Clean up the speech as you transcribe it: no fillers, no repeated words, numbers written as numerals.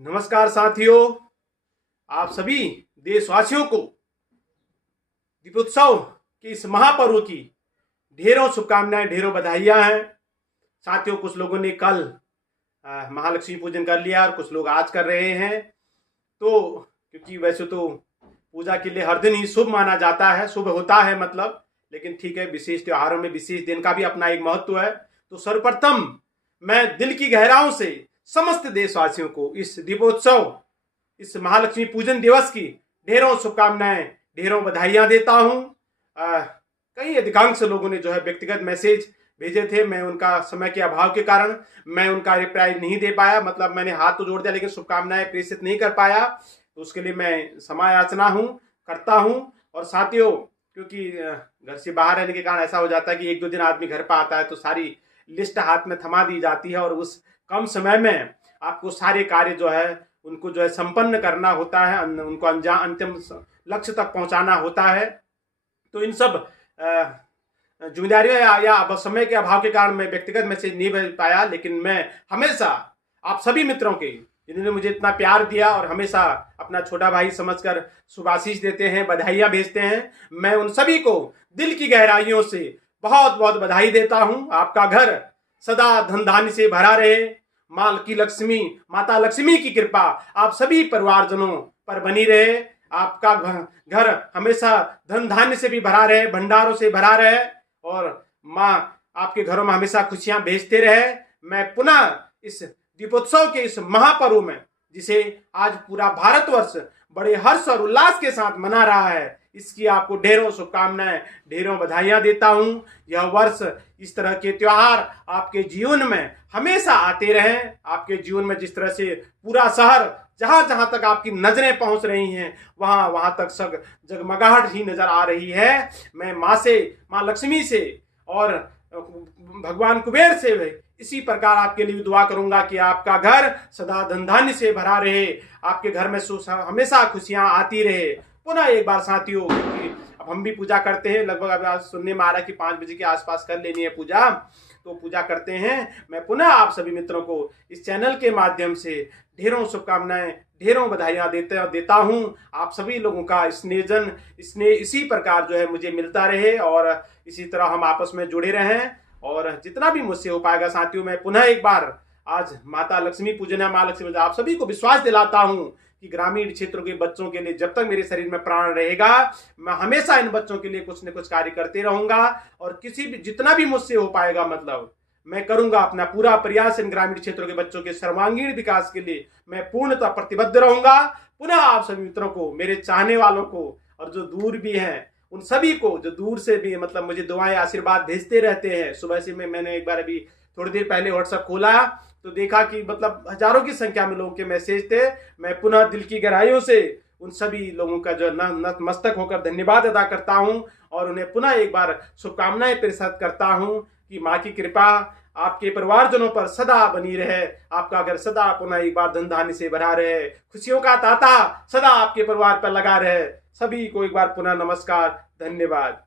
नमस्कार साथियों, आप सभी देशवासियों को दीपोत्सव के इस महापर्व की ढेरों शुभकामनाएं, ढेरों बधाइयां हैं। साथियों, कुछ लोगों ने कल महालक्ष्मी पूजन कर लिया और कुछ लोग आज कर रहे हैं। तो क्योंकि वैसे तो पूजा के लिए हर दिन ही शुभ माना जाता है, शुभ होता है मतलब, लेकिन ठीक है, विशेष त्योहारों में विशेष दिन का भी अपना एक महत्व है। तो सर्वप्रथम मैं दिल की गहराइयों से समस्त देशवासियों को इस दीपोत्सव, इस महालक्ष्मी पूजन दिवस की ढेरों शुभकामनाएं, ढेरों बधाइयां देता हूं। कई अधिकांश लोगों ने जो है व्यक्तिगत मैसेज भेजे थे, मैं उनका समय के अभाव के कारण मैं उनका रिप्लाई नहीं दे पाया, मतलब मैंने हाथ तो जोड़ दिया लेकिन शुभकामनाएं प्रेषित नहीं कर पाया। तो उसके लिए मैं क्षमा याचना करता हूं। और साथियों, क्योंकि घर से बाहर रहने के कारण ऐसा हो जाता है कि एक दो दिन आदमी घर पर आता है तो सारी लिस्ट हाथ में थमा दी जाती है और उस कम समय में आपको सारे कार्य जो है उनको जो है संपन्न करना होता है, उनको अंतिम लक्ष्य तक पहुंचाना होता है। तो इन सब जिम्मेदारियों या समय के अभाव के कारण मैं व्यक्तिगत मैसेज नहीं भेज पाया, लेकिन मैं हमेशा आप सभी मित्रों के, जिन्होंने मुझे इतना प्यार दिया और हमेशा अपना छोटा भाई समझकर शुभाशीष देते हैं, बधाइयां भेजते हैं, मैं उन सभी को दिल की गहराइयों से बहुत बहुत बधाई देता हूं। आपका घर सदा धन धान्य से भरा रहे, माता लक्ष्मी की कृपा आप सभी परिवारजनों पर बनी रहे, आपका घर हमेशा धन धान्य से भी भरा रहे, भंडारों से भरा रहे और माँ आपके घरों में हमेशा खुशियां भेजते रहे। मैं पुनः इस दीपोत्सव के इस महापर्व में, जिसे आज पूरा भारतवर्ष बड़े हर्ष और उल्लास के साथ मना रहा है, इसकी आपको ढेरों शुभकामनाएं, ढेरों बधाइयां देता हूं। यह वर्ष इस तरह के त्योहार आपके जीवन में हमेशा आते रहें। आपके जीवन में जिस तरह से पूरा शहर जहां जहां तक आपकी नजरें पहुंच रही हैं, वहां वहां तक सब जगमगाहट ही नजर आ रही है। मैं माँ लक्ष्मी से और भगवान कुबेर से इसी प्रकार आपके लिए दुआ करूंगा कि आपका घर सदा धन धान्य से भरा रहे, आपके घर में हमेशा खुशियां आती रहे। पुनः एक बार साथियों, अब हम भी पूजा करते हैं, लगभग अब आज सुनने में आ रहा है कि 5 बजे के आसपास कर लेनी है पूजा, तो पूजा करते हैं। मैं पुनः आप सभी मित्रों को इस चैनल के माध्यम से ढेरों शुभकामनाएं, ढेरों बधाइयां देता हूं। आप सभी लोगों का स्नेह इसी प्रकार जो है मुझे मिलता रहे और इसी तरह हम आपस में जुड़े रहें। और जितना भी मुझसे हो पाएगा साथियों, मैं पुनः एक बार आज माता लक्ष्मी पूजन है, माँ लक्ष्मी, आप सभी को विश्वास दिलाता हूं कि ग्रामीण क्षेत्रों के बच्चों के लिए जब तक मेरे शरीर में प्राण रहेगा, मैं हमेशा इन बच्चों के लिए कुछ न कुछ कार्य करते रहूंगा और जितना भी मुझसे हो पाएगा, मतलब मैं करूंगा अपना पूरा प्रयास इन ग्रामीण क्षेत्रों के बच्चों के सर्वांगीण विकास के लिए मैं पूर्णतः प्रतिबद्ध रहूंगा। पुनः आप सभी मित्रों को, मेरे चाहने वालों को और जो दूर भी हैं उन सभी को, जो दूर से भी मतलब मुझे दुआएं आशीर्वाद भेजते रहते हैं। सुबह से मैंने एक बार अभी थोड़ी देर पहले व्हाट्सएप खोला तो देखा कि मतलब हजारों की संख्या में लोगों के मैसेज थे। मैं पुनः दिल की गहराइयों से उन सभी लोगों का जो नतमस्तक होकर धन्यवाद अदा करता हूं और उन्हें पुनः एक बार शुभकामनाएं प्रेषित करता हूं कि माँ की कृपा आपके परिवारजनों पर सदा बनी रहे, आपका घर सदा पुनः एक बार धन धान्य से भरा रहे, खुशियों का तांता सदा आपके परिवार पर लगा रहे। सभी को एक बार पुनः नमस्कार, धन्यवाद।